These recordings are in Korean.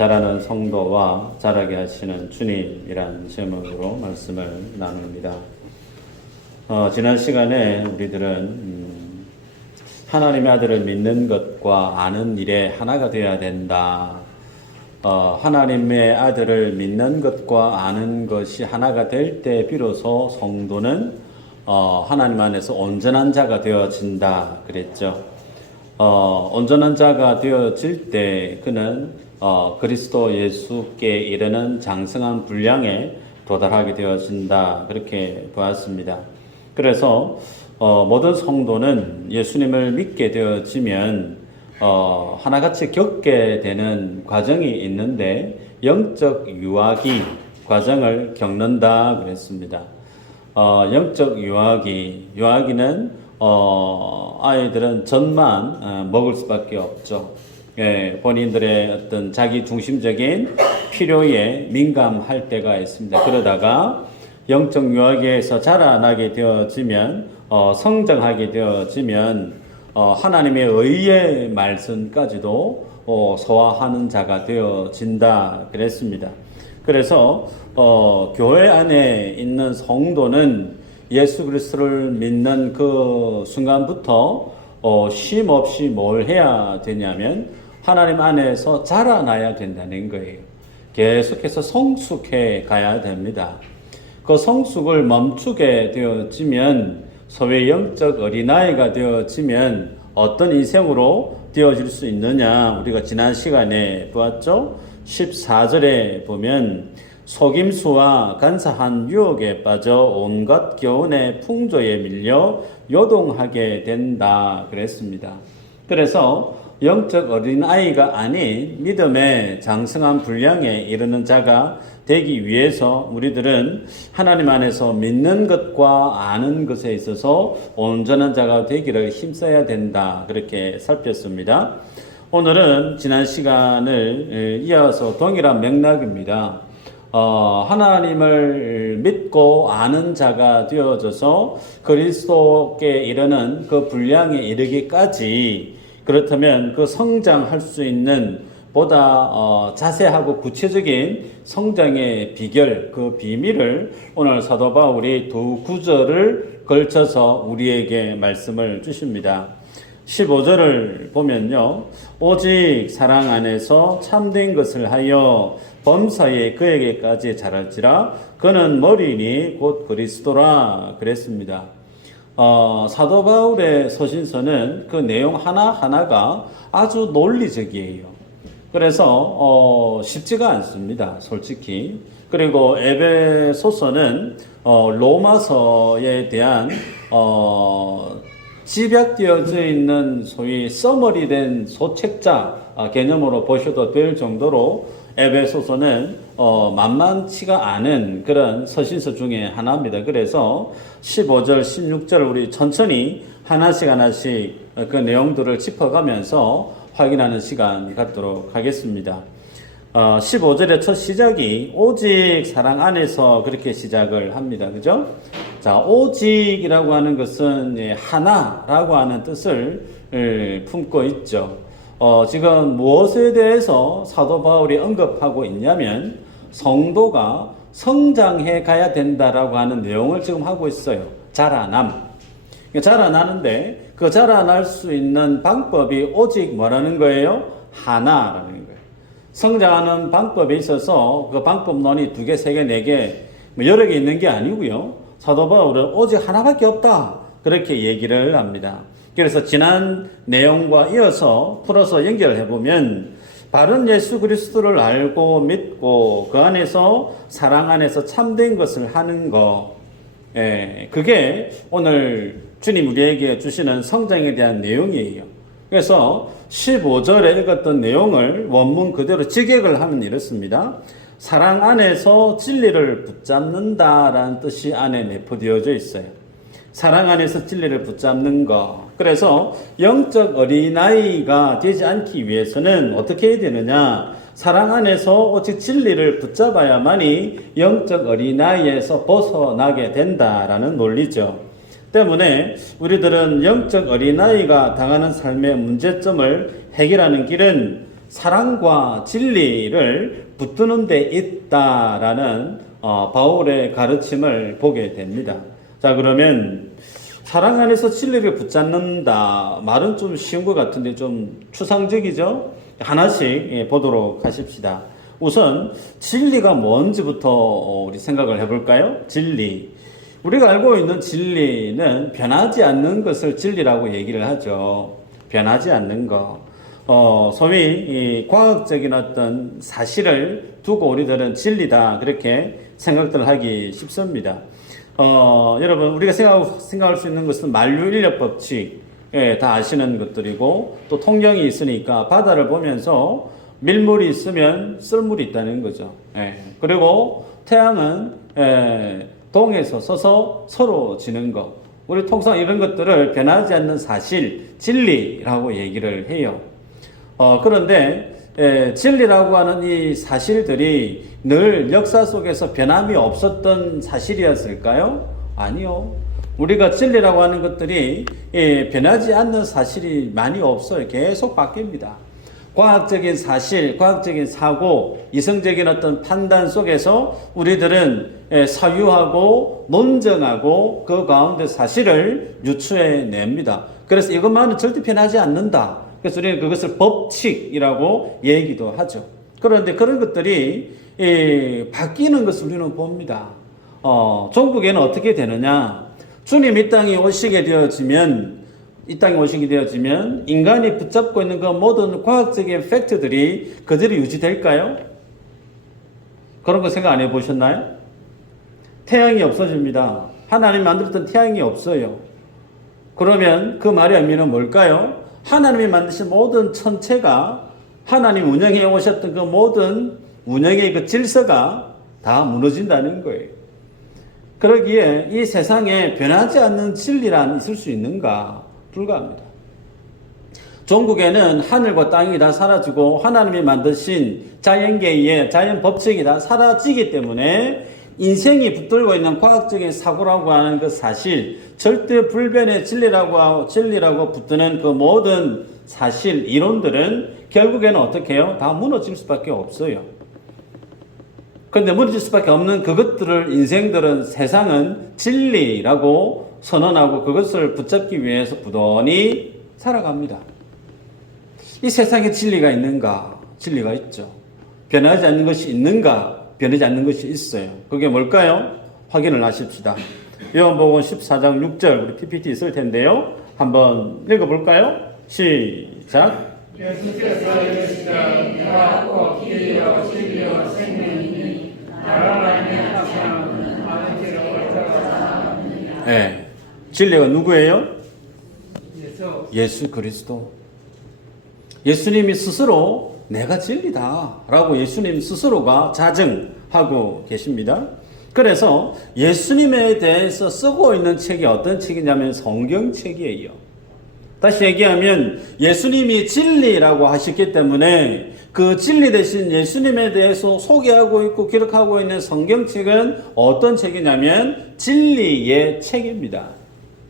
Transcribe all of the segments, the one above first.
자라는 성도와 자라게 하시는 주님이란 제목으로 말씀을 나눕니다. 지난 시간에 우리들은 하나님의 아들을 믿는 것과 아는 일에 하나가 되어야 된다. 하나님의 아들을 믿는 것과 아는 것이 하나가 될 때 비로소 성도는 하나님 안에서 온전한 자가 되어진다 그랬죠. 온전한 자가 되어질 때 그는 그리스도 예수께 이르는 장성한 분량에 도달하게 되어진다 그렇게 보았습니다. 그래서 모든 성도는 예수님을 믿게 되어지면 하나같이 겪게 되는 과정이 있는데 영적 유아기 과정을 겪는다 그랬습니다. 영적 유아기는 아이들은 젖만 먹을 수밖에 없죠. 본인들의 어떤 자기 중심적인 필요에 민감할 때가 있습니다. 그러다가 영적 유아기에서 자라나게 되어지면 성장하게 되어지면 하나님의 의의 말씀까지도 소화하는 자가 되어진다 그랬습니다. 그래서 교회 안에 있는 성도는 예수 그리스도를 믿는 그 순간부터 쉼 없이 뭘 해야 되냐면 하나님 안에서 자라나야 된다는 거예요. 계속해서 성숙해 가야 됩니다. 그 성숙을 멈추게 되어지면 소위 영적 어린아이가 되어지면 어떤 인생으로 되어질 수 있느냐 우리가 지난 시간에 보았죠. 14절에 보면 속임수와 간사한 유혹에 빠져 온갖 교훈의 풍조에 밀려 요동하게 된다 그랬습니다. 그래서 영적 어린아이가 아닌 믿음의 장성한 분량에 이르는 자가 되기 위해서 우리들은 하나님 안에서 믿는 것과 아는 것에 있어서 온전한 자가 되기를 힘써야 된다 그렇게 살폈습니다. 오늘은 지난 시간을 이어서 동일한 맥락입니다. 하나님을 믿고 아는 자가 되어져서 그리스도께 이르는 그 분량에 이르기까지 그렇다면 그 성장할 수 있는 보다 자세하고 구체적인 성장의 비결, 그 비밀을 오늘 사도 바울이 두 구절을 걸쳐서 우리에게 말씀을 주십니다. 15절을 보면요. 오직 사랑 안에서 참된 것을 하여 범사에 그에게까지 자랄지라 그는 머리니 곧 그리스도라 그랬습니다. 사도 바울의 서신서는 그 내용 하나하나가 아주 논리적이에요. 그래서 쉽지가 않습니다. 솔직히. 그리고 에베소서는 로마서에 대한 집약되어져 있는 소위 서머리된 소책자 개념으로 보셔도 될 정도로 에베소서는 만만치가 않은 그런 서신서 중에 하나입니다. 그래서 15절, 16절 우리 천천히 하나씩 그 내용들을 짚어가면서 확인하는 시간 갖도록 하겠습니다. 15절의 첫 시작이 오직 사랑 안에서 그렇게 시작을 합니다. 그죠? 자, 오직이라고 하는 것은 하나라고 하는 뜻을 품고 있죠. 지금 무엇에 대해서 사도 바울이 언급하고 있냐면 성도가 성장해 가야 된다라고 하는 내용을 지금 하고 있어요. 자라남. 자라나는데 그 자라날 수 있는 방법이 오직 뭐라는 거예요? 하나라는 거예요. 성장하는 방법에 있어서 그 방법론이 2개, 3개, 4개 여러 개 있는 게 아니고요. 사도 바울은 오직 하나밖에 없다. 그렇게 얘기를 합니다. 그래서 지난 내용과 이어서 풀어서 연결해 보면 바른 예수 그리스도를 알고 믿고 그 안에서 사랑 안에서 참된 것을 하는 거, 그게 오늘 주님 우리에게 주시는 성장에 대한 내용이에요. 그래서 15절에 읽었던 내용을 원문 그대로 직역을 하면 이렇습니다. 사랑 안에서 진리를 붙잡는다라는 뜻이 안에 내포되어져 있어요. 사랑 안에서 진리를 붙잡는 것. 그래서 영적 어린아이가 되지 않기 위해서는 어떻게 해야 되느냐? 사랑 안에서 오직 진리를 붙잡아야만이 영적 어린아이에서 벗어나게 된다라는 논리죠. 때문에 우리들은 영적 어린아이가 당하는 삶의 문제점을 해결하는 길은 사랑과 진리를 붙드는 데 있다라는 바울의 가르침을 보게 됩니다. 자, 그러면 사랑 안에서 진리를 붙잡는다. 말은 좀 쉬운 것 같은데 좀 추상적이죠? 하나씩 보도록 하십시다. 우선 진리가 뭔지부터 우리 생각을 해볼까요? 진리. 우리가 알고 있는 진리는 변하지 않는 것을 진리라고 얘기를 하죠. 변하지 않는 것. 소위 이 과학적인 어떤 사실을 두고 우리들은 진리다. 그렇게 생각들 하기 쉽습니다. 여러분, 우리가 생각할 수 있는 것은 만류인력 법칙, 다 아시는 것들이고, 또 통영이 있으니까 바다를 보면서 밀물이 있으면 썰물이 있다는 거죠. 그리고 태양은 동에서 서서 서로 지는 것. 우리 통상 이런 것들을 변하지 않는 사실, 진리라고 얘기를 해요. 그런데 진리라고 하는 이 사실들이 늘 역사 속에서 변함이 없었던 사실이었을까요? 아니요. 우리가 진리라고 하는 것들이 변하지 않는 사실이 많이 없어요. 계속 바뀝니다. 과학적인 사실, 과학적인 사고, 이성적인 어떤 판단 속에서 우리들은 사유하고 논증하고 그 가운데 사실을 유추해냅니다. 그래서 이것만은 절대 변하지 않는다. 그래서 우리는 그것을 법칙이라고 얘기도 하죠. 그런데 그런 것들이 바뀌는 것을 우리는 봅니다. 종국에는 어떻게 되느냐? 주님 이 땅에 오시게 되어지면 인간이 붙잡고 있는 그 모든 과학적인 팩트들이 그대로 유지될까요? 그런 거 생각 안 해보셨나요? 태양이 없어집니다. 하나님이 만들었던 태양이 없어요. 그러면 그 말의 의미는 뭘까요? 하나님이 만드신 모든 천체가 하나님 운영해 오셨던 그 모든 운영의 그 질서가 다 무너진다는 거예요. 그러기에 이 세상에 변하지 않는 진리란 있을 수 있는가? 불가합니다. 종국에는 하늘과 땅이 다 사라지고 하나님이 만드신 자연계의 자연 법칙이 다 사라지기 때문에 인생이 붙들고 있는 과학적인 사고라고 하는 그 사실, 절대 불변의 진리라고 붙드는 그 모든 사실, 이론들은 결국에는 어떻게 해요? 다 무너질 수밖에 없어요. 그런데 무너질 수밖에 없는 그것들을 인생들은 세상은 진리라고 선언하고 그것을 붙잡기 위해서 부단히 살아갑니다. 이 세상에 진리가 있는가? 진리가 있죠. 변하지 않는 것이 있는가? 변하지 않는 것이 있어요. 그게 뭘까요? 확인을 하십시다. 요한복음 14장 6절 우리 PPT 있을 텐데요. 한번 읽어볼까요? 시작. 예수께서 이르시되 내가 곧 길이요 진리요 생명이니 나를 말미암지 않고는 아버지로 올 자가 없느니라. 네. 진리가 누구예요? 예수 그리스도. 예수님이 스스로 내가 진리다라고 예수님 스스로가 자증하고 계십니다. 그래서 예수님에 대해서 쓰고 있는 책이 어떤 책이냐면 성경책이에요. 다시 얘기하면 예수님이 진리라고 하셨기 때문에 그 진리 대신 예수님에 대해서 소개하고 있고 기록하고 있는 성경책은 어떤 책이냐면 진리의 책입니다.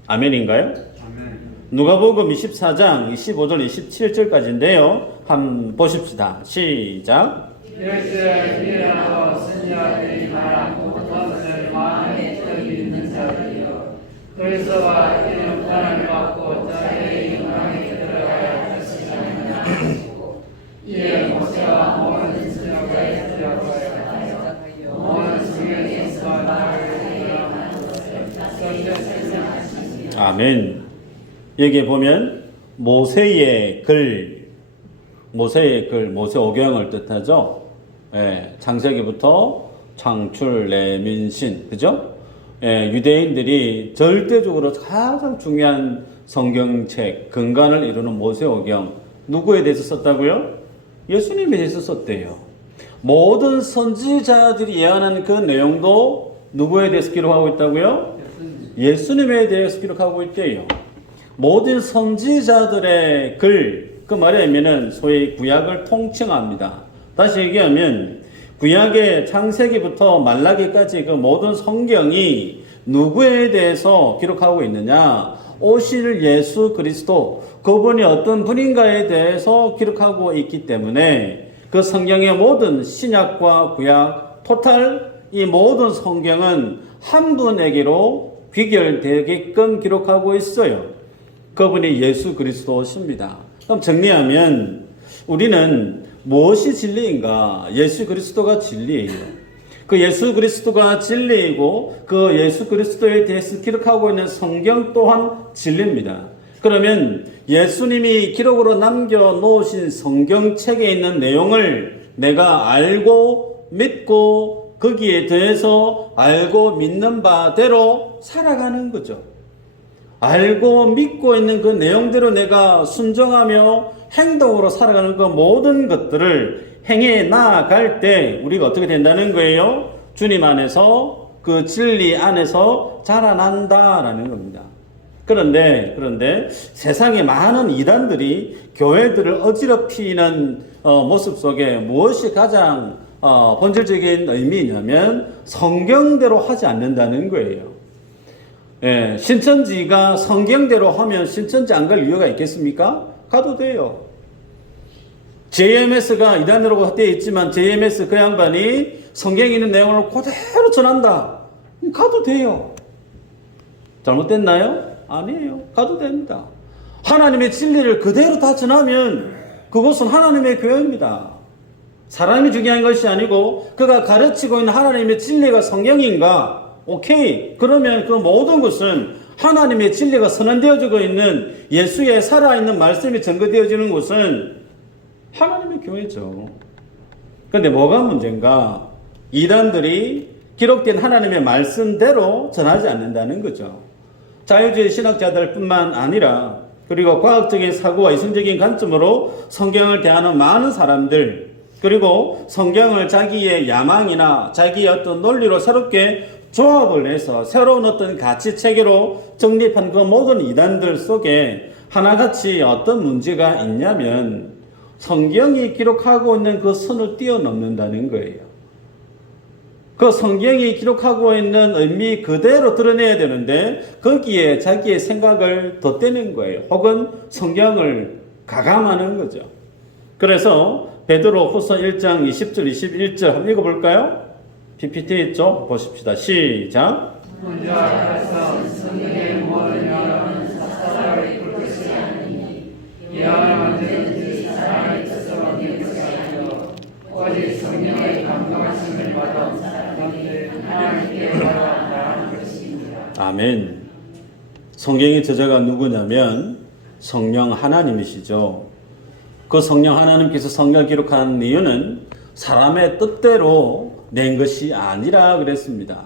아멘인가요? 아멘. 누가복음 24장 25절 27절까지인데요. 한번 보십시다. 시작. 예수의 일어나고 선지자들이 말하고 너희들 마음에 떡이 있는 자들이여 그리스도와 이는 권한을 받고 자기의 영광에 들어가야 하시느니라 하시고 이에 모세와 모든 선지자들이 들어가야 모든 성경에서 나를 예언하는 것을 설교 설명하시니 아멘. 여기에 보면 모세의 글, 모세오경을 뜻하죠. 창세기부터 창출, 레민신, 그죠? 유대인들이 절대적으로 가장 중요한 성경책, 근간을 이루는 모세오경, 누구에 대해서 썼다고요? 예수님에 대해서 썼대요. 모든 선지자들이 예언한 그 내용도 누구에 대해서 기록하고 있다고요? 예수님에 대해서 기록하고 있대요. 모든 선지자들의 글, 그 말의 의미는 소위 구약을 통칭합니다. 다시 얘기하면 구약의 창세기부터 말라기까지 그 모든 성경이 누구에 대해서 기록하고 있느냐? 오실 예수 그리스도, 그분이 어떤 분인가에 대해서 기록하고 있기 때문에 그 성경의 모든 신약과 구약, 토탈 이 모든 성경은 한 분에게로 귀결되게끔 기록하고 있어요. 그분이 예수 그리스도십니다. 그럼 정리하면 우리는 무엇이 진리인가? 예수 그리스도가 진리예요. 그 예수 그리스도가 진리이고 그 예수 그리스도에 대해서 기록하고 있는 성경 또한 진리입니다. 그러면 예수님이 기록으로 남겨놓으신 성경책에 있는 내용을 내가 알고 믿고 거기에 대해서 알고 믿는 바대로 살아가는 거죠. 알고 믿고 있는 그 내용대로 내가 순종하며 행동으로 살아가는 그 모든 것들을 행해 나아갈 때 우리가 어떻게 된다는 거예요? 주님 안에서 그 진리 안에서 자라난다라는 겁니다. 그런데 세상에 많은 이단들이 교회들을 어지럽히는 모습 속에 무엇이 가장 본질적인 의미냐면 성경대로 하지 않는다는 거예요. 예, 신천지가 성경대로 하면 신천지 안 갈 이유가 있겠습니까? 가도 돼요. JMS가 이단으로 되어 있지만 JMS 그 양반이 성경에 있는 내용을 그대로 전한다. 가도 돼요. 잘못됐나요? 아니에요. 가도 됩니다. 하나님의 진리를 그대로 다 전하면 그것은 하나님의 교회입니다. 사람이 중요한 것이 아니고 그가 가르치고 있는 하나님의 진리가 성경인가? 오케이. 그러면 그 모든 것은 하나님의 진리가 선언되어지고 있는 예수의 살아있는 말씀이 증거되어지는 것은 하나님의 교회죠. 그런데 뭐가 문제인가? 이단들이 기록된 하나님의 말씀대로 전하지 않는다는 거죠. 자유주의 신학자들 뿐만 아니라 그리고 과학적인 사고와 이성적인 관점으로 성경을 대하는 많은 사람들, 그리고 성경을 자기의 야망이나 자기의 어떤 논리로 새롭게 조합을 해서 새로운 어떤 가치 체계로 정립한 그 모든 이단들 속에 하나같이 어떤 문제가 있냐면 성경이 기록하고 있는 그 선을 뛰어넘는다는 거예요. 그 성경이 기록하고 있는 의미 그대로 드러내야 되는데 거기에 자기의 생각을 덧대는 거예요. 혹은 성경을 가감하는 거죠. 그래서 베드로 후서 1장 20절 21절 한번 읽어볼까요? PPT 있죠? 보십시다. 시작. 먼저 앞에서 성경의 모든 영은 사사를 이끌 것이 아니니 영을 언제든지 사람의 뜻으로 얻는 것이 아니요 오직 성령의 감동하심을 받아 사람들이 하나님께 받아 나가는 것입니다. 아멘. 성경의 저자가 누구냐면 성령 하나님이시죠. 그 성령 하나님께서 성경을 기록한 이유는 사람의 뜻대로 낸 것이 아니라 그랬습니다.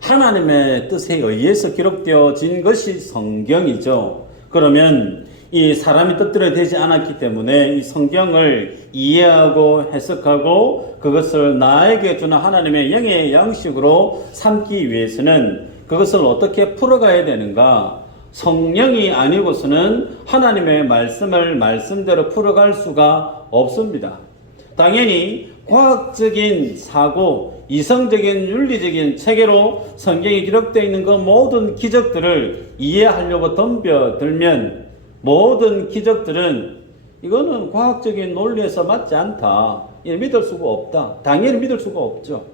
하나님의 뜻에 의해서 기록되어진 것이 성경이죠. 그러면 이 사람의 뜻대로 되지 않았기 때문에 이 성경을 이해하고 해석하고 그것을 나에게 주는 하나님의 영의 양식으로 삼기 위해서는 그것을 어떻게 풀어가야 되는가? 성령이 아니고서는 하나님의 말씀을 말씀대로 풀어갈 수가 없습니다. 당연히 과학적인 사고, 이성적인 윤리적인 체계로 성경에 기록되어 있는 그 모든 기적들을 이해하려고 덤벼들면 모든 기적들은 이거는 과학적인 논리에서 맞지 않다. 이걸 믿을 수가 없다. 당연히 믿을 수가 없죠.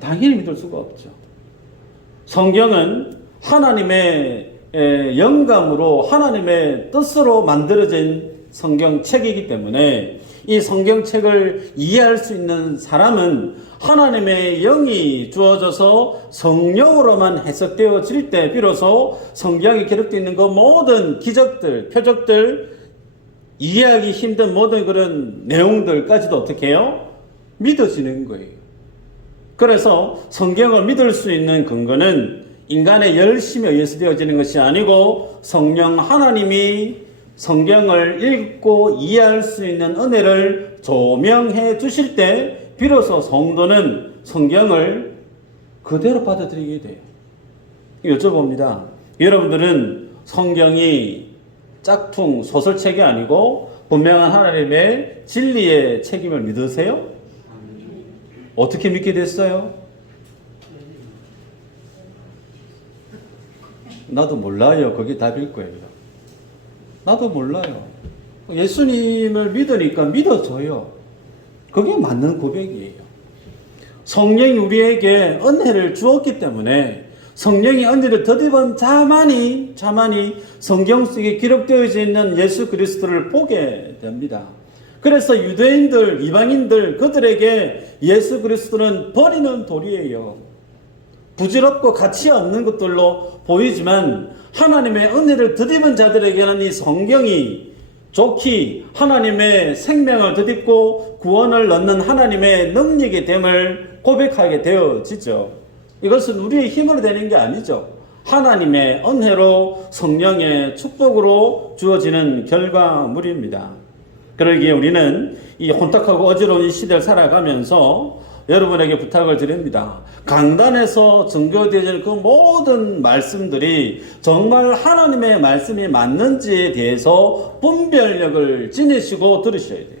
당연히 믿을 수가 없죠. 성경은 하나님의 영감으로 하나님의 뜻으로 만들어진 성경책이기 때문에 이 성경책을 이해할 수 있는 사람은 하나님의 영이 주어져서 성령으로만 해석되어질 때 비로소 성경에 기록되어 있는 그 모든 기적들, 표적들, 이해하기 힘든 모든 그런 내용들까지도 어떻게 해요? 믿어지는 거예요. 그래서 성경을 믿을 수 있는 근거는 인간의 열심에 의해서 되어지는 것이 아니고 성령 하나님이 성경을 읽고 이해할 수 있는 은혜를 조명해 주실 때 비로소 성도는 성경을 그대로 받아들이게 돼요. 여쭤봅니다. 여러분들은 성경이 짝퉁 소설책이 아니고 분명한 하나님의 진리의 책임을 믿으세요? 어떻게 믿게 됐어요? 나도 몰라요. 그게 답일 거예요. 나도 몰라요. 예수님을 믿으니까 믿어져요. 그게 맞는 고백이에요. 성령이 우리에게 은혜를 주었기 때문에 성령이 은혜를 덧입은 자만이 성경 속에 기록되어져 있는 예수 그리스도를 보게 됩니다. 그래서 유대인들, 이방인들 그들에게 예수 그리스도는 버리는 돌이에요. 부질없고 가치 없는 것들로 보이지만 하나님의 은혜를 덧입은 자들에게는 이 성경이 좋게 하나님의 생명을 덧입고 구원을 얻는 하나님의 능력이 됨을 고백하게 되어지죠. 이것은 우리의 힘으로 되는 게 아니죠. 하나님의 은혜로 성령의 축복으로 주어지는 결과물입니다. 그러기에 우리는 이 혼탁하고 어지러운 이 시대를 살아가면서 여러분에게 부탁을 드립니다. 강단에서 증거되어지는 그 모든 말씀들이 정말 하나님의 말씀이 맞는지에 대해서 분별력을 지니시고 들으셔야 돼요.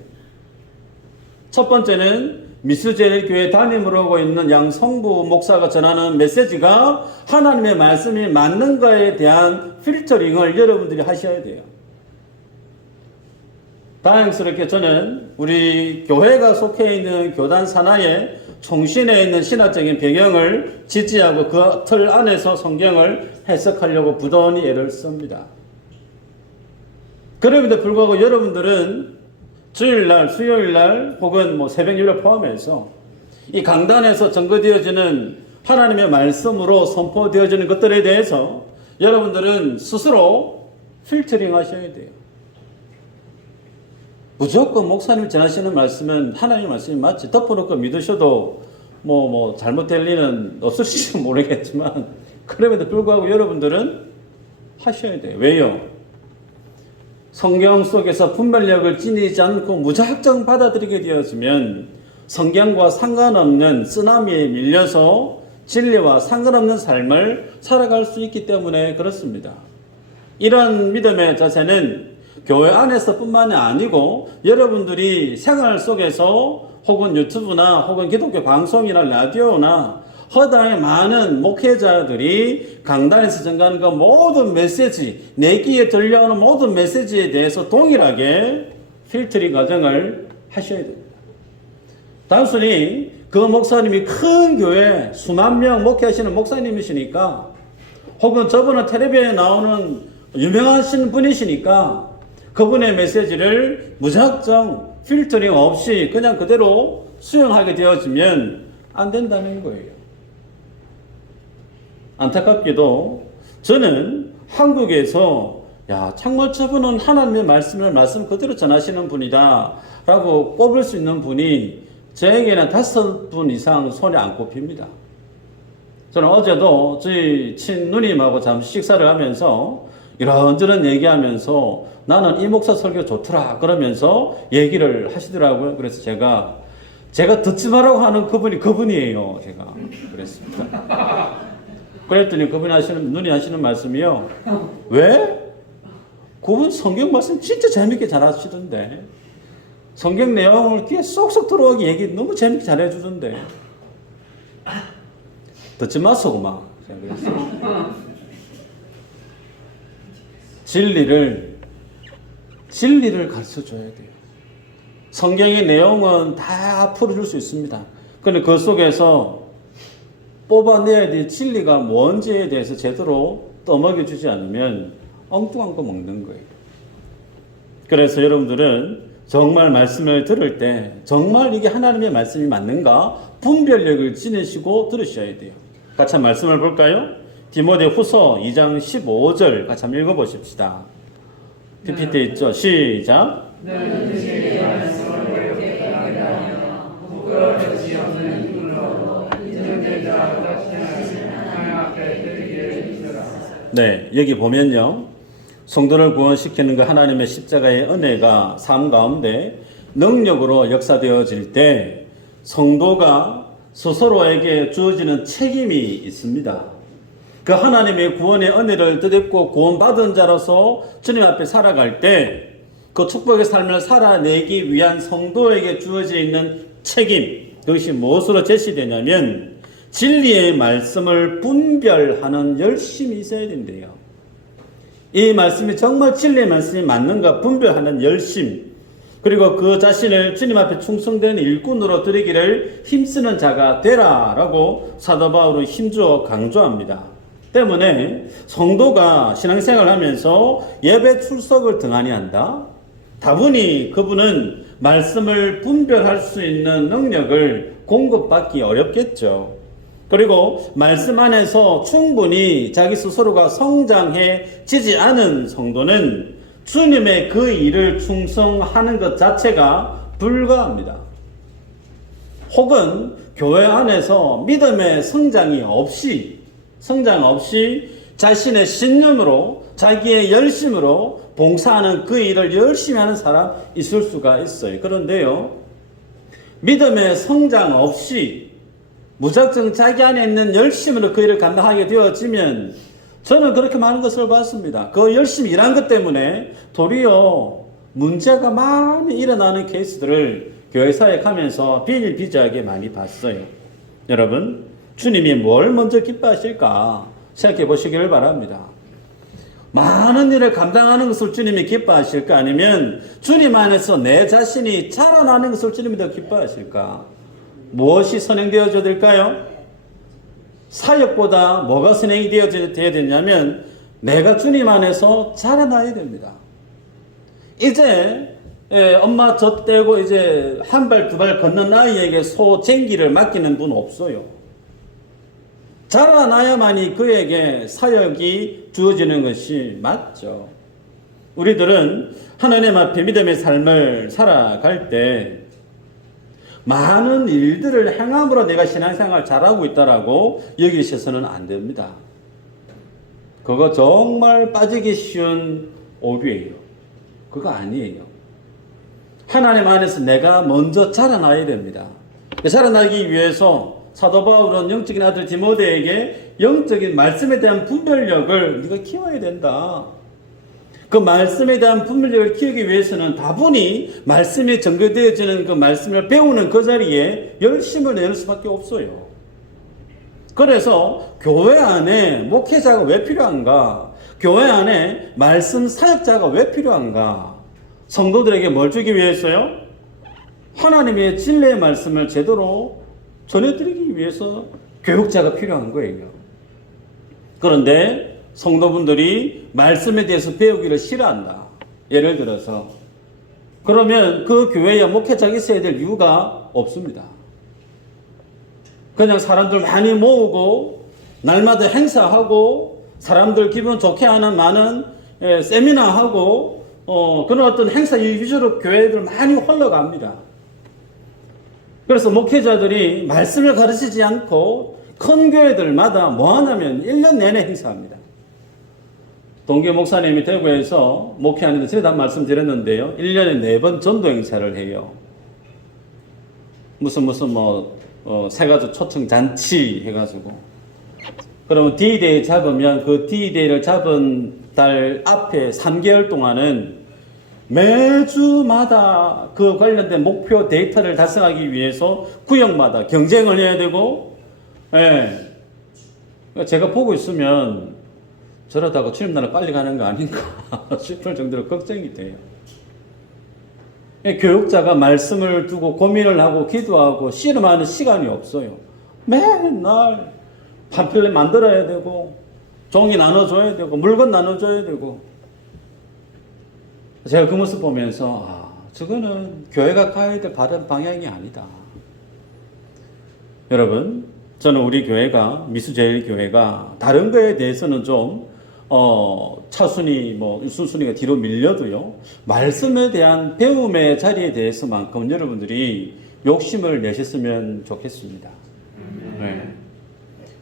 첫 번째는 미스제일교회 담임을 하고 있는 양성부 목사가 전하는 메시지가 하나님의 말씀이 맞는가에 대한 필터링을 여러분들이 하셔야 돼요. 다행스럽게 저는 우리 교회가 속해 있는 교단 산하에 총신에 있는 신학적인 배경을 지지하고 그 틀 안에서 성경을 해석하려고 부단히 애를 씁니다. 그럼에도 불구하고 여러분들은 주일날, 수요일날 혹은 새벽 예배 포함해서 이 강단에서 전거되어지는 하나님의 말씀으로 선포되어지는 것들에 대해서 여러분들은 스스로 필터링 하셔야 돼요. 무조건 목사님이 전하시는 말씀은 하나님의 말씀이 맞지 덮어놓고 믿으셔도 잘못될 리는 없을지 모르겠지만 그럼에도 불구하고 여러분들은 하셔야 돼요. 왜요? 성경 속에서 분별력을 지니지 않고 무작정 받아들이게 되었으면 성경과 상관없는 쓰나미에 밀려서 진리와 상관없는 삶을 살아갈 수 있기 때문에 그렇습니다. 이런 믿음의 자세는 교회 안에서뿐만이 아니고 여러분들이 생활 속에서 혹은 유튜브나 혹은 기독교 방송이나 라디오나 허다의 많은 목회자들이 강단에서 전가하는 그 모든 메시지, 내 귀에 들려오는 모든 메시지에 대해서 동일하게 필터링 과정을 하셔야 됩니다. 단순히 그 목사님이 큰 교회 수만 명 목회하시는 목사님이시니까 혹은 저분은 텔레비전에 나오는 유명하신 분이시니까 그분의 메시지를 무작정 필터링 없이 그냥 그대로 수용하게 되어지면 안 된다는 거예요. 안타깝게도 저는 한국에서 정말 저분은 하나님의 말씀 그대로 전하시는 분이다 라고 꼽을 수 있는 분이 저에게는 5분 이상 손에 안 꼽힙니다. 저는 어제도 저희 친누님하고 잠시 식사를 하면서 이런저런 얘기하면서 나는 이 목사 설교 좋더라 그러면서 얘기를 하시더라고요. 그래서 제가 듣지 말라고 하는 그분이에요. 제가 그랬습니다. 그랬더니 누님 하시는 말씀이요. 왜? 그분 성경 말씀 진짜 재밌게 잘하시던데. 성경 내용을 귀에 쏙쏙 들어오게 얘기 너무 재밌게 잘해주던데. 듣지 마소구만. 제가 그랬어요. 진리를 가르쳐줘야 돼요. 성경의 내용은 다 풀어줄 수 있습니다. 그런데 그 속에서 뽑아내야 될 진리가 뭔지에 대해서 제대로 떠먹여주지 않으면 엉뚱한 거 먹는 거예요. 그래서 여러분들은 정말 말씀을 들을 때 정말 이게 하나님의 말씀이 맞는가 분별력을 지니시고 들으셔야 돼요. 같이 한 말씀을 볼까요? 디모데후서 2장 15절 같이 한번 읽어보십시다. PPT 있죠? 시작. 네, 여기 보면요. 성도를 구원시키는 그 하나님의 십자가의 은혜가 삶 가운데 능력으로 역사되어질 때 성도가 스스로에게 주어지는 책임이 있습니다. 그 하나님의 구원의 은혜를 덧입고 구원받은 자로서 주님 앞에 살아갈 때 그 축복의 삶을 살아내기 위한 성도에게 주어져 있는 책임, 그것이 무엇으로 제시되냐면 진리의 말씀을 분별하는 열심이 있어야 된대요. 이 말씀이 정말 진리의 말씀이 맞는가 분별하는 열심, 그리고 그 자신을 주님 앞에 충성된 일꾼으로 드리기를 힘쓰는 자가 되라라고 사도 바울은 힘주어 강조합니다. 때문에 성도가 신앙생활을 하면서 예배 출석을 등한히 한다? 다분히 그분은 말씀을 분별할 수 있는 능력을 공급받기 어렵겠죠. 그리고 말씀 안에서 충분히 자기 스스로가 성장해지지 않은 성도는 주님의 그 일을 충성하는 것 자체가 불가합니다. 혹은 교회 안에서 믿음의 성장 없이 자신의 신념으로 자기의 열심으로 봉사하는 그 일을 열심히 하는 사람 있을 수가 있어요. 그런데요, 믿음의 성장 없이 무작정 자기 안에 있는 열심으로 그 일을 감당하게 되어지면 저는 그렇게 많은 것을 봤습니다. 그 열심히 일한 것 때문에 도리어 문제가 많이 일어나는 케이스들을 교회 사역하면서 비일비재하게 많이 봤어요. 여러분, 주님이 뭘 먼저 기뻐하실까 생각해 보시기를 바랍니다. 많은 일을 감당하는 것을 주님이 기뻐하실까? 아니면 주님 안에서 내 자신이 자라나는 것을 주님이 더 기뻐하실까? 무엇이 선행되어져야 될까요? 사역보다 뭐가 선행이 되어야 되냐면 내가 주님 안에서 자라나야 됩니다. 이제 엄마 젖대고 이제 한 발 두 발 걷는 아이에게 소쟁기를 맡기는 분 없어요. 자라나야만이 그에게 사역이 주어지는 것이 맞죠. 우리들은 하나님 앞에 믿음의 삶을 살아갈 때 많은 일들을 행함으로 내가 신앙생활 잘하고 있다라고 여기셔서는 안 됩니다. 그거 정말 빠지기 쉬운 오류예요. 그거 아니에요. 하나님 안에서 내가 먼저 자라나야 됩니다. 자라나기 위해서 사도 바울은 영적인 아들 디모데에게 영적인 말씀에 대한 분별력을 네가 키워야 된다. 그 말씀에 대한 분별력을 키우기 위해서는 다분히 말씀이 전개되어지는 그 말씀을 배우는 그 자리에 열심을 내는 수밖에 없어요. 그래서 교회 안에 목회자가 왜 필요한가? 교회 안에 말씀 사역자가 왜 필요한가? 성도들에게 뭘 주기 위해서요? 하나님의 진리의 말씀을 제대로 전해드리기 위해서 교육자가 필요한 거예요. 그런데 성도분들이 말씀에 대해서 배우기를 싫어한다. 예를 들어서 그러면 그 교회에 목회자가 있어야 될 이유가 없습니다. 그냥 사람들 많이 모으고 날마다 행사하고 사람들 기분 좋게 하는 많은 세미나하고 그런 어떤 행사 위주로 교회들 많이 흘러갑니다. 그래서 목회자들이 말씀을 가르치지 않고 큰 교회들마다 뭐 하냐면 1년 내내 행사합니다. 동교 목사님이 대구에서 목회하는데 제가 다 말씀드렸는데요. 1년에 4번 전도 행사를 해요. 무슨 세가지 초청 잔치 해가지고. 그러면 D-Day 잡으면 그 D-Day를 잡은 달 앞에 3개월 동안은 매주마다 그 관련된 목표 데이터를 달성하기 위해서 구역마다 경쟁을 해야 되고, 제가 보고 있으면 저러다가 주님 나라 빨리 가는 거 아닌가 싶을 정도로 걱정이 돼요. 교육자가 말씀을 두고 고민을 하고 기도하고 씨름하는 시간이 없어요. 맨날 판플렛 만들어야 되고 종이 나눠줘야 되고 물건 나눠줘야 되고. 제가 그 모습 보면서 저거는 교회가 가야 될 바른 방향이 아니다. 여러분, 저는 우리 교회가 미수제일교회가 다른 거에 대해서는 좀 차순위 우선순위가 뒤로 밀려도요, 말씀에 대한 배움의 자리에 대해서만큼 여러분들이 욕심을 내셨으면 좋겠습니다. 네.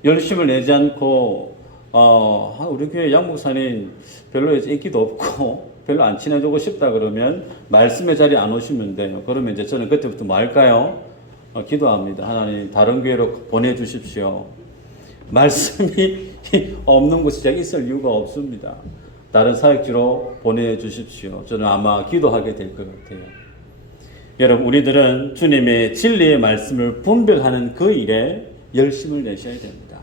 열심을 내지 않고 우리 교회 양 목사님 별로 인기도 없고 별로 안 친해지고 싶다 그러면 말씀의 자리에 안 오시면 돼요. 그러면 이제 저는 그때부터 뭐 할까요? 기도합니다. 하나님 다른 교회로 보내주십시오. 말씀이 없는 곳에 있을 이유가 없습니다. 다른 사역지로 보내주십시오. 저는 아마 기도하게 될 것 같아요. 여러분, 우리들은 주님의 진리의 말씀을 분별하는 그 일에 열심을 내셔야 됩니다.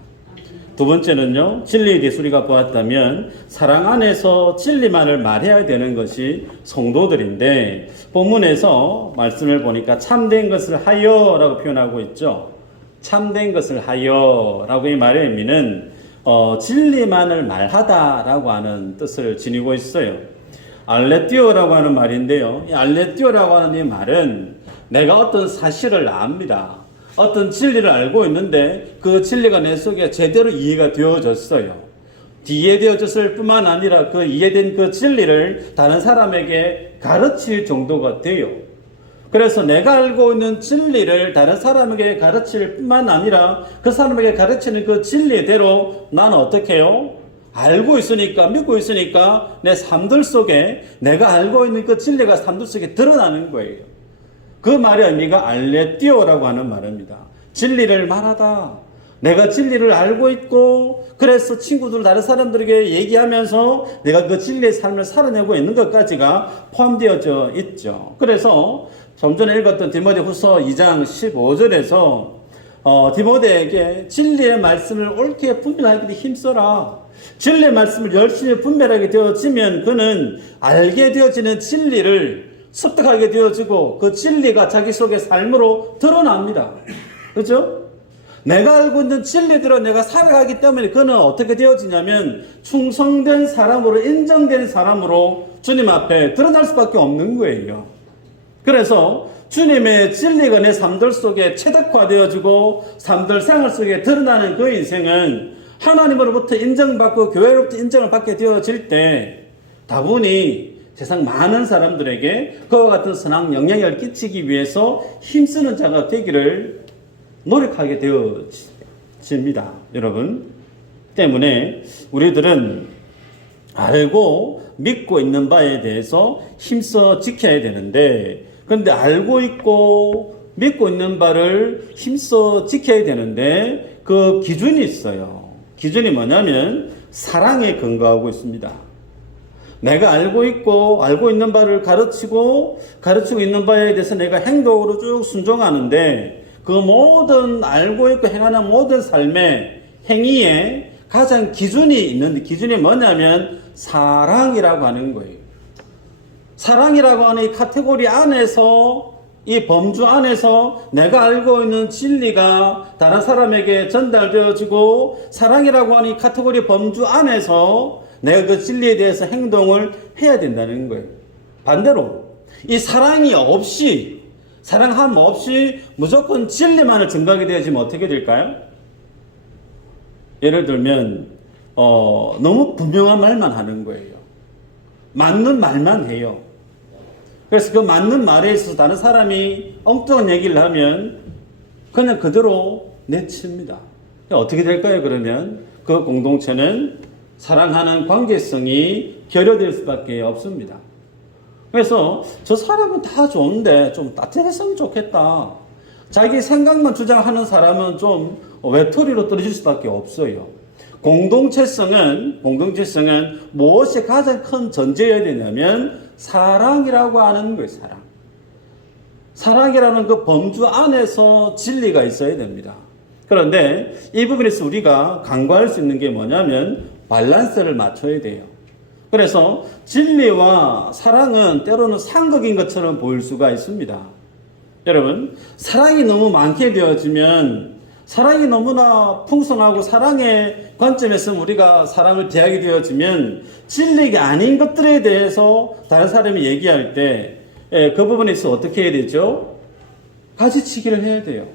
두 번째는요, 진리에 대해서 우리가 보았다면 사랑 안에서 진리만을 말해야 되는 것이 성도들인데, 본문에서 말씀을 보니까 참된 것을 하여라고 표현하고 있죠. 참된 것을 하여라고 이 말의 의미는 진리만을 말하다라고 하는 뜻을 지니고 있어요. 알레티오라고 하는 말인데요, 이 알레티오라고 하는 이 말은 내가 어떤 사실을 압니다. 어떤 진리를 알고 있는데 그 진리가 내 속에 제대로 이해가 되어졌어요. 이해되어졌을 뿐만 아니라 그 이해된 그 진리를 다른 사람에게 가르칠 정도가 돼요. 그래서 내가 알고 있는 진리를 다른 사람에게 가르칠 뿐만 아니라 그 사람에게 가르치는 그 진리대로 나는 어떻게 해요? 알고 있으니까, 믿고 있으니까 내 삶들 속에 내가 알고 있는 그 진리가 삶들 속에 드러나는 거예요. 그 말의 의미가 알레티오라고 하는 말입니다. 진리를 말하다. 내가 진리를 알고 있고, 그래서 친구들, 다른 사람들에게 얘기하면서 내가 그 진리의 삶을 살아내고 있는 것까지가 포함되어져 있죠. 그래서 좀 전에 읽었던 디모데후서 2장 15절에서 디모데에게 진리의 말씀을 옳게 분별하기 힘써라. 진리의 말씀을 열심히 분별하게 되어지면 그는 알게 되어지는 진리를 습득하게 되어지고 그 진리가 자기 속의 삶으로 드러납니다. 그렇죠? 내가 알고 있는 진리대로 내가 살아가기 때문에 그는 어떻게 되어지냐면 충성된 사람으로, 인정된 사람으로 주님 앞에 드러날 수밖에 없는 거예요. 그래서 주님의 진리가 내 삶들 속에 체득화되어지고 삶들 생활 속에 드러나는 그 인생은 하나님으로부터 인정받고 교회로부터 인정을 받게 되어질 때 다분히 세상 많은 사람들에게 그와 같은 선한 영향을 끼치기 위해서 힘쓰는 자가 되기를 노력하게 되어집니다. 여러분, 때문에 우리들은 알고 믿고 있는 바에 대해서 힘써 지켜야 되는데, 그런데 알고 있고 믿고 있는 바를 힘써 지켜야 되는데 그 기준이 있어요. 기준이 뭐냐면 사랑에 근거하고 있습니다. 내가 알고 있고 알고 있는 바를 가르치고 있는 바에 대해서 내가 행동으로 쭉 순종하는데 그 모든 알고 있고 행하는 모든 삶의 행위에 가장 기준이 있는데, 기준이 뭐냐면 사랑이라고 하는 거예요. 사랑이라고 하는 이 카테고리 안에서, 이 범주 안에서 내가 알고 있는 진리가 다른 사람에게 전달되어지고, 사랑이라고 하는 이 카테고리 범주 안에서 내가 그 진리에 대해서 행동을 해야 된다는 거예요. 반대로 이 사랑이 없이, 사랑함 없이 무조건 진리만을 증거하게 되어지면 어떻게 될까요? 예를 들면 너무 분명한 말만 하는 거예요. 맞는 말만 해요. 그래서 그 맞는 말에 있어서 다른 사람이 엉뚱한 얘기를 하면 그냥 그대로 내칩니다. 어떻게 될까요? 그러면 그 공동체는 사랑하는 관계성이 결여될 수밖에 없습니다. 그래서 저 사람은 다 좋은데 좀 따뜻했으면 좋겠다. 자기 생각만 주장하는 사람은 좀 외톨이로 떨어질 수밖에 없어요. 공동체성은 무엇이 가장 큰 전제여야 되냐면 사랑이라고 하는 거예요. 사랑이라는 그 범주 안에서 진리가 있어야 됩니다. 그런데 이 부분에서 우리가 간과할 수 있는 게 뭐냐면 밸런스를 맞춰야 돼요. 그래서 진리와 사랑은 때로는 상극인 것처럼 보일 수가 있습니다. 여러분, 사랑이 너무 많게 되어지면, 사랑이 너무나 풍성하고 사랑의 관점에서 우리가 사랑을 대하게 되어지면 진리가 아닌 것들에 대해서 다른 사람이 얘기할 때 그 부분에서 어떻게 해야 되죠? 가지치기를 해야 돼요.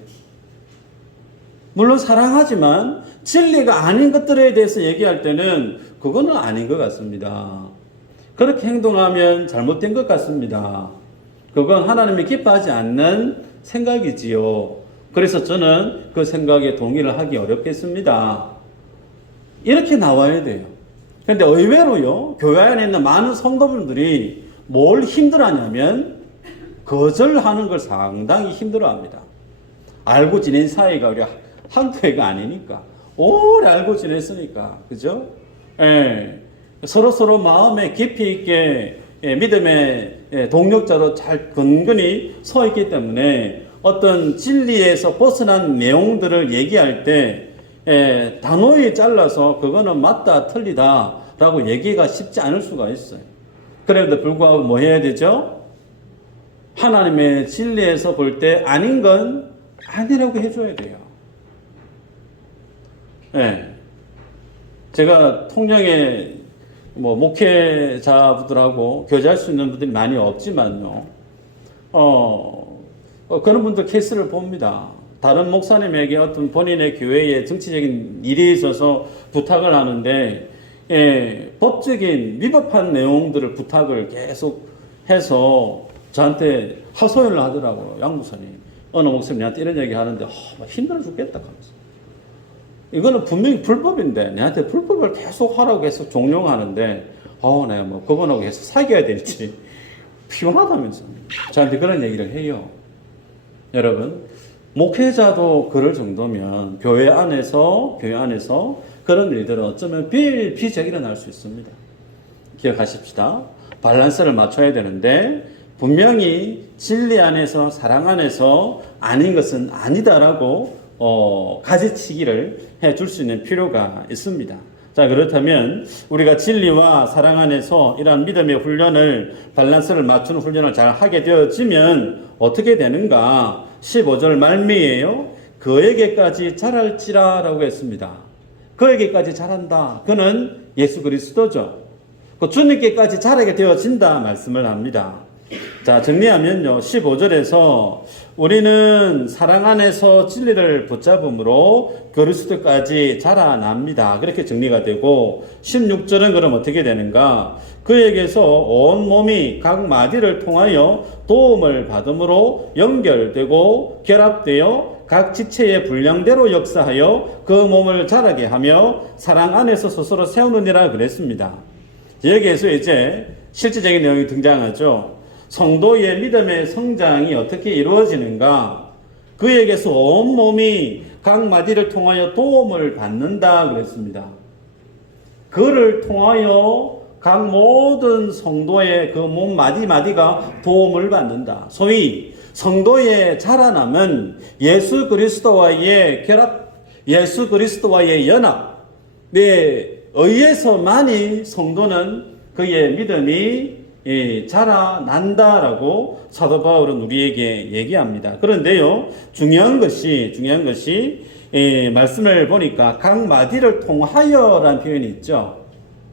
물론 사랑하지만 진리가 아닌 것들에 대해서 얘기할 때는 그거는 아닌 것 같습니다. 그렇게 행동하면 잘못된 것 같습니다. 그건 하나님이 기뻐하지 않는 생각이지요. 그래서 저는 그 생각에 동의를 하기 어렵겠습니다. 이렇게 나와야 돼요. 그런데 의외로요, 교회 안에 있는 많은 성도분들이 뭘 힘들어하냐면 거절하는 걸 상당히 힘들어합니다. 알고 지낸 사이가 우리 한두 해가 아니니까, 오래 알고 지냈으니까, 그죠? 예. 서로 마음에 깊이 있게 믿음의 동력자로 잘 근근히 서 있기 때문에 어떤 진리에서 벗어난 내용들을 얘기할 때 단호히 잘라서 그거는 맞다 틀리다라고 얘기가 쉽지 않을 수가 있어요. 그런데도 불구하고 뭐 해야 되죠? 하나님의 진리에서 볼 때 아닌 건 아니라고 해줘야 돼요. 제가 통영에 목회자분들하고 교제할 수 있는 분들이 많이 없지만요. 그런 분들 케이스를 봅니다. 다른 목사님에게 어떤 본인의 교회에 정치적인 일이 있어서 부탁을 하는데, 법적인 위법한 내용들을 부탁을 계속 해서 저한테 하소연을 하더라고요. 양 목사님. 어느 목사님한테 이런 얘기 하는데, 힘들어 죽겠다 하면서. 이거는 분명히 불법인데, 내한테 불법을 계속 하라고 해서 종용하는데, 내가 그분하고 계속 사귀어야 될지, 피곤하다면서. 저한테 그런 얘기를 해요. 여러분, 목회자도 그럴 정도면 교회 안에서 그런 일들은 어쩌면 비일비재하게 일어날 수 있습니다. 기억하십시다. 밸런스를 맞춰야 되는데 분명히 진리 안에서 사랑 안에서 아닌 것은 아니다라고 가지치기를 해줄 수 있는 필요가 있습니다. 자, 그렇다면 우리가 진리와 사랑 안에서 이러한 믿음의 훈련을 밸런스를 맞추는 훈련을 잘 하게 되어지면 어떻게 되는가? 15절 말미에요. 그에게까지 자랄지라라고 했습니다. 그에게까지 자란다. 그는 예수 그리스도죠. 그 주님께까지 자라게 되어진다 말씀을 합니다. 자, 정리하면요. 15절에서 우리는 사랑 안에서 진리를 붙잡음으로 그리스도까지 자라납니다. 그렇게 정리가 되고 16절은 그럼 어떻게 되는가? 그에게서 온 몸이 각 마디를 통하여 도움을 받음으로 연결되고 결합되어 각 지체의 분량대로 역사하여 그 몸을 자라게 하며 사랑 안에서 스스로 세우느니라 그랬습니다. 여기에서 이제 실질적인 내용이 등장하죠. 성도의 믿음의 성장이 어떻게 이루어지는가? 그에게서 온 몸이 각 마디를 통하여 도움을 받는다 그랬습니다. 그를 통하여 각 모든 성도의 그 몸 마디마디가 도움을 받는다. 소위 성도의 자라남은 예수 그리스도와의 결합, 예수 그리스도와의 연합에 의해서만이 성도는 그의 믿음이 자라난다라고 사도 바울은 우리에게 얘기합니다. 그런데요, 중요한 것이 말씀을 보니까 각 마디를 통하여라는 표현이 있죠.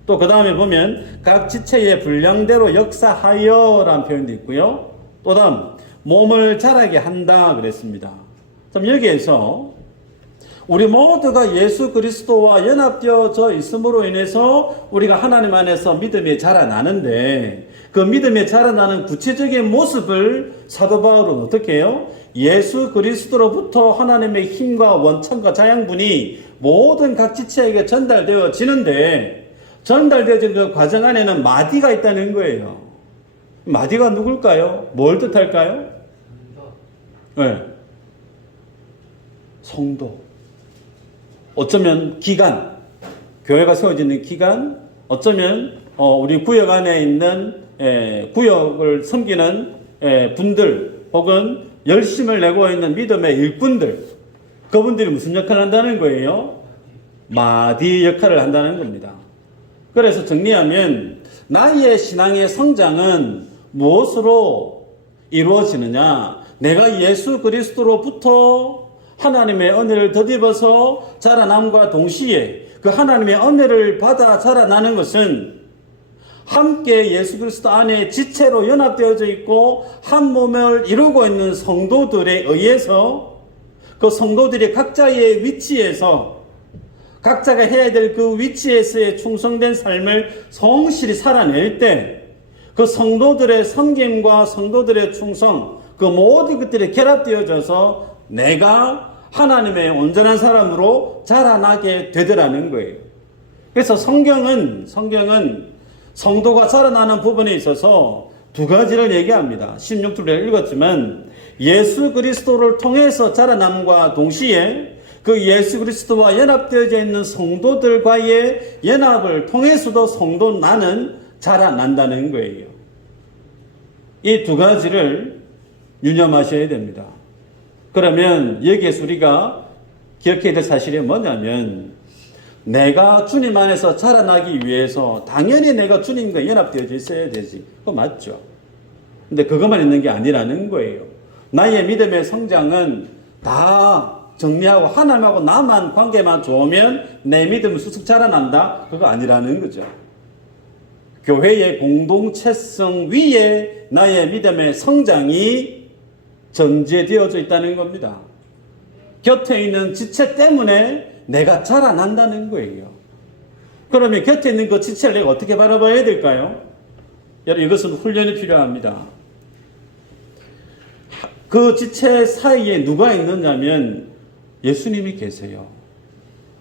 또 그 다음에 보면 각 지체의 분량대로 역사하여라는 표현도 있고요. 또 다음 몸을 자라게 한다 그랬습니다. 그럼 여기에서 우리 모두가 예수 그리스도와 연합되어져 있음으로 인해서 우리가 하나님 안에서 믿음이 자라나는데 그 믿음이 자라나는 구체적인 모습을 사도 바울은 어떻게 해요? 예수 그리스도로부터 하나님의 힘과 원천과 자양분이 모든 각 지체에게 전달되어지는데 전달되어진 그 과정 안에는 마디가 있다는 거예요. 마디가 누굴까요? 뭘 뜻할까요? 네. 성도. 어쩌면 기간, 교회가 세워지는 기간, 어쩌면 우리 구역 안에 있는 구역을 섬기는 분들 혹은 열심을 내고 있는 믿음의 일꾼들, 그분들이 무슨 역할을 한다는 거예요? 마디 역할을 한다는 겁니다. 그래서 정리하면 나의 신앙의 성장은 무엇으로 이루어지느냐? 내가 예수 그리스도로부터 하나님의 은혜를 덧입어서 자라남과 동시에 그 하나님의 은혜를 받아 자라나는 것은 함께 예수 그리스도 안에 지체로 연합되어져 있고 한 몸을 이루고 있는 성도들에 의해서 그 성도들이 각자의 위치에서 각자가 해야 될 그 위치에서의 충성된 삶을 성실히 살아낼 때 그 성도들의 섬김과 성도들의 충성 그 모든 것들이 결합되어져서 내가 하나님의 온전한 사람으로 자라나게 되더라는 거예요. 그래서 성경은 성도가 자라나는 부분에 있어서 두 가지를 얘기합니다. 16절을 읽었지만 예수 그리스도를 통해서 자라남과 동시에 그 예수 그리스도와 연합되어져 있는 성도들과의 연합을 통해서도 성도 나는 자라난다는 거예요. 이 두 가지를 유념하셔야 됩니다. 그러면 여기에서 우리가 기억해야 될 사실이 뭐냐면 내가 주님 안에서 자라나기 위해서 당연히 내가 주님과 연합되어져 있어야 되지. 그거 맞죠? 근데 그것만 있는 게 아니라는 거예요. 나의 믿음의 성장은 다 정리하고 하나님하고 나만 관계만 좋으면 내 믿음은 쑥쑥 자라난다? 그거 아니라는 거죠. 교회의 공동체성 위에 나의 믿음의 성장이 전제되어져 있다는 겁니다. 곁에 있는 지체 때문에 내가 자라난다는 거예요. 그러면 곁에 있는 그 지체를 내가 어떻게 바라봐야 될까요? 여러분, 이것은 훈련이 필요합니다. 그 지체 사이에 누가 있느냐면 예수님이 계세요.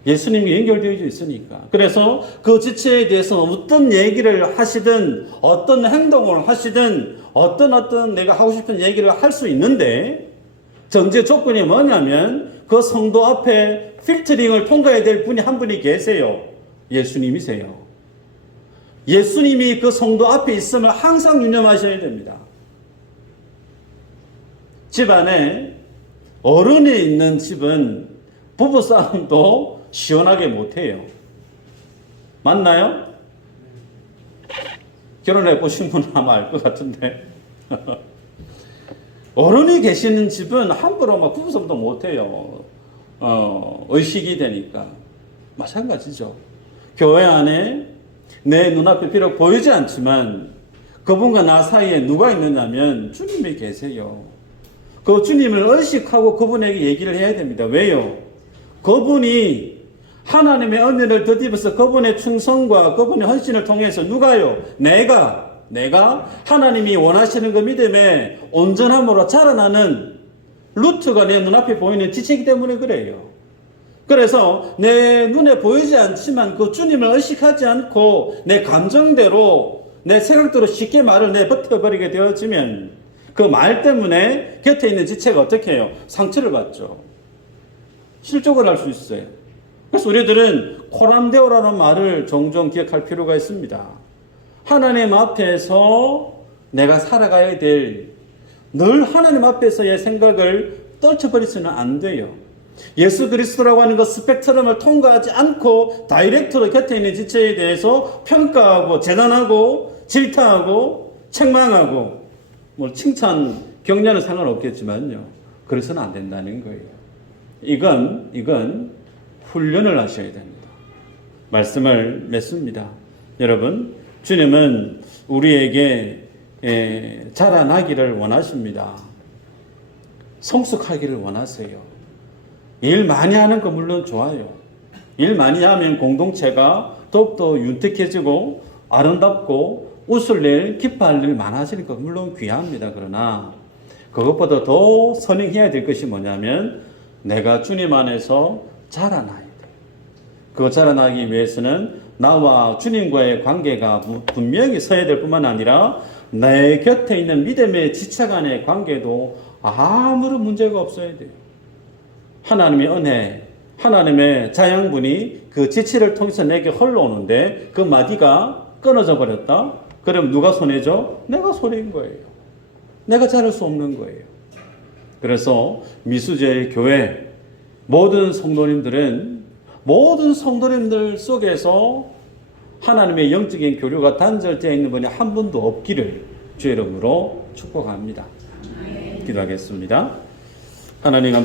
예수님이 연결되어 있으니까. 그래서 그 지체에 대해서 어떤 얘기를 하시든 어떤 행동을 하시든 어떤 내가 하고 싶은 얘기를 할 수 있는데 전제 조건이 뭐냐면 그 성도 앞에 필터링을 통과해야 될 분이 한 분이 계세요. 예수님이세요. 예수님이 그 성도 앞에 있음을 항상 유념하셔야 됩니다. 집안에 어른이 있는 집은 부부싸움도 시원하게 못해요. 맞나요? 결혼해 보신 분은 아마 알 것 같은데 어른이 계시는 집은 함부로 막 부부싸움도 못해요. 의식이 되니까. 마찬가지죠. 교회 안에 내 눈앞에 비록 보이지 않지만 그분과 나 사이에 누가 있느냐면 주님이 계세요. 그 주님을 의식하고 그분에게 얘기를 해야 됩니다. 왜요? 그분이 하나님의 은혜를 덧입어서 그분의 충성과 그분의 헌신을 통해서 누가요? 내가 하나님이 원하시는 그 믿음의 온전함으로 자라나는 루트가 내 눈앞에 보이는 지체이기 때문에 그래요. 그래서 내 눈에 보이지 않지만 그 주님을 의식하지 않고 내 감정대로 내 생각대로 쉽게 말을 내버텨버리게 되어지면 그 말 때문에 곁에 있는 지체가 어떻게 해요? 상처를 받죠. 실족을 할 수 있어요. 그래서 우리들은 코람데오라는 말을 종종 기억할 필요가 있습니다. 하나님 앞에서 내가 살아가야 될 늘 하나님 앞에서의 생각을 떨쳐버리서는 안 돼요. 예수 그리스도라고 하는 그 스펙트럼을 통과하지 않고 다이렉트로 곁에 있는 지체에 대해서 평가하고 재단하고 질타하고 책망하고 뭐 칭찬 격려는 상관없겠지만요. 그래서는 안 된다는 거예요. 이건 훈련을 하셔야 됩니다. 말씀을 맺습니다. 여러분, 주님은 우리에게 자라나기를 원하십니다. 성숙하기를 원하세요. 일 많이 하는 거 물론 좋아요. 일 많이 하면 공동체가 더욱더 윤택해지고 아름답고 웃을 일, 기뻐할 일 많아지니까 물론 귀합니다. 그러나 그것보다 더 선행해야 될 것이 뭐냐면 내가 주님 안에서 자라나야 돼. 그 자라나기 위해서는 나와 주님과의 관계가 분명히 서야 될 뿐만 아니라 내 곁에 있는 믿음의 지체 간의 관계도 아무런 문제가 없어야 돼요. 하나님의 은혜, 하나님의 자양분이 그 지체를 통해서 내게 흘러오는데 그 마디가 끊어져 버렸다? 그럼 누가 손해죠? 내가 손해인 거예요. 내가 자를 수 없는 거예요. 그래서 미수제의 교회 모든 성도님들 속에서 하나님의 영적인 교류가 단절되어 있는 분이 한 분도 없기를 주의 이름으로 축복합니다. 기도하겠습니다. 하나님 감사합니다.